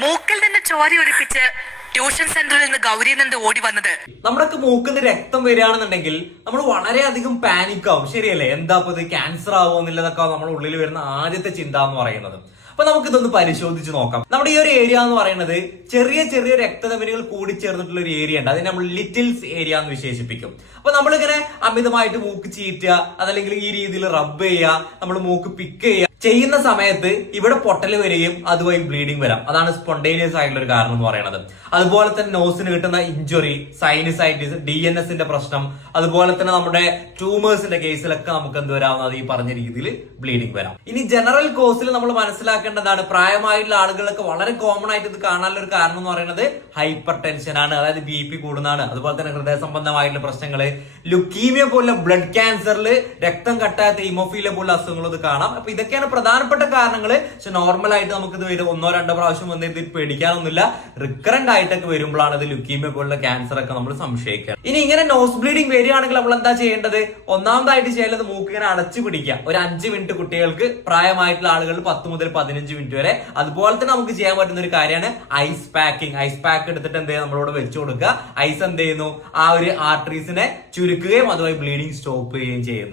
മൂക്കിൽ നിന്ന് ചോരി ഒലിപ്പിച്ച് ട്യൂഷൻ സെന്ററിൽ നിന്ന് ഗൗരിനന്ദ് ഓടി വന്നത്. നമ്മുടെയൊക്കെ മൂക്കിന്ന് രക്തം വരികയാണെന്നുണ്ടെങ്കിൽ നമ്മൾ വളരെയധികം പാനിക് ആവും. ശരിയല്ലേ? എന്താ ഇത് ക്യാൻസർ ആവോ എന്നുള്ളതൊക്കെ നമ്മുടെ ഉള്ളിൽ വരുന്ന ആദ്യത്തെ ചിന്ത എന്ന് പറയുന്നത്. അപ്പൊ നമുക്ക് ഇതൊന്ന് പരിശോധിച്ച് നോക്കാം. നമ്മുടെ ഈ ഒരു ഏരിയ എന്ന് പറയുന്നത് ചെറിയ ചെറിയ രക്തധമനികൾ കൂടി ചേർന്നിട്ടുള്ള ഒരു ഏരിയ ഉണ്ട്. അതിനെ നമ്മൾ ലിറ്റിൽസ് ഏരിയ എന്ന് വിശേഷിപ്പിക്കും. അപ്പൊ നമ്മളിങ്ങനെ അമിതമായിട്ട് മൂക്ക് ചീറ്റുക അതല്ലെങ്കിൽ ഈ രീതിയിൽ റബ്ബ് ചെയ്യുക നമ്മൾ മൂക്ക് പിക്ക് ചെയ്യുക ചെയ്യുന്ന സമയത്ത് ഇവിടെ പൊട്ടൽ വരികയും അതുവഴി ബ്ലീഡിംഗ് വരാം. അതാണ് സ്പോണ്ടേനിയസ് ആയിട്ടുള്ള ഒരു കാരണം എന്ന് പറയുന്നത്. അതുപോലെ തന്നെ നോസിന് കിട്ടുന്ന ഇഞ്ചുറി സൈനസൈറ്റിസ് ഡി എൻ എസിന്റെ പ്രശ്നം അതുപോലെ തന്നെ നമ്മുടെ ട്യൂമേഴ്സിന്റെ കേസിലൊക്കെ നമുക്ക് എന്ത് വരാവുന്നത് ഈ പറഞ്ഞ രീതിയിൽ ബ്ലീഡിംഗ് വരാം. ഇനി ജനറൽ കോഴ്സിൽ നമ്മൾ മനസ്സിലാക്കേണ്ടതാണ് പ്രായമായിട്ടുള്ള ആളുകളൊക്കെ വളരെ കോമൺ ആയിട്ട് ഇത് കാണാനുള്ള ഒരു കാരണം എന്ന് പറയുന്നത് ഹൈപ്പർ ടെൻഷൻ ആണ് അതായത് ബി പി കൂടുന്നതാണ്. അതുപോലെ തന്നെ ഹൃദയ സംബന്ധമായിട്ടുള്ള പ്രശ്നങ്ങൾ ലുക്കീമിയ പോലുള്ള ബ്ലഡ് ക്യാൻസറിൽ രക്തം കട്ടാത്ത ഇമോഫീലിയ പോലുള്ള അസുഖങ്ങൾ ഇത് കാണാം. അപ്പൊ ഇതൊക്കെയാണ് പ്രധാനപ്പെട്ട കാരണങ്ങൾ പക്ഷെ നോർമൽ ആയിട്ട് നമുക്ക് ഇത് വരും. ഒന്നോ രണ്ടോ പ്രാവശ്യം വന്ന് ഇത് പേടിക്കാനൊന്നുമില്ല. റിക്കറന്റ് ആയിട്ടൊക്കെ വരുമ്പോഴാണ് ഇത് ലുക്കീമിയ പോലുള്ള ക്യാൻസർ ഒക്കെ നമ്മൾ സംശയിക്കുക. ഇനി ഇങ്ങനെ നോസ് ബ്ലീഡിംഗ് വരികയാണെങ്കിൽ നമ്മൾ എന്താ ചെയ്യേണ്ടത്? ഒന്നാമതായിട്ട് ചെയ്യേണ്ടത് മൂക്ക് ഇങ്ങനെ അടച്ചു പിടിക്കുക. ഒരു അഞ്ച് മിനിറ്റ് കുട്ടികൾക്ക് പ്രായമായിട്ടുള്ള ആളുകൾ പത്ത് മുതൽ പതിനഞ്ച് മിനിറ്റ് വരെ. അതുപോലെ തന്നെ നമുക്ക് ചെയ്യാൻ പറ്റുന്ന ഒരു കാര്യമാണ് ഐസ് പാക്കിംഗ് ഐസ് പാക്ക് എടുത്തിട്ട് എന്ത് നമ്മളോട് വെച്ചു കൊടുക്കുക. ഐസ് എന്ത് ചെയ്യുന്നു? ആ ഒരു ആർട്ടറീസിനെ ചുരുക്കുകയും അതുമായി ബ്ലീഡിംഗ് സ്റ്റോപ്പ് ചെയ്യുകയും ചെയ്യുന്നത്.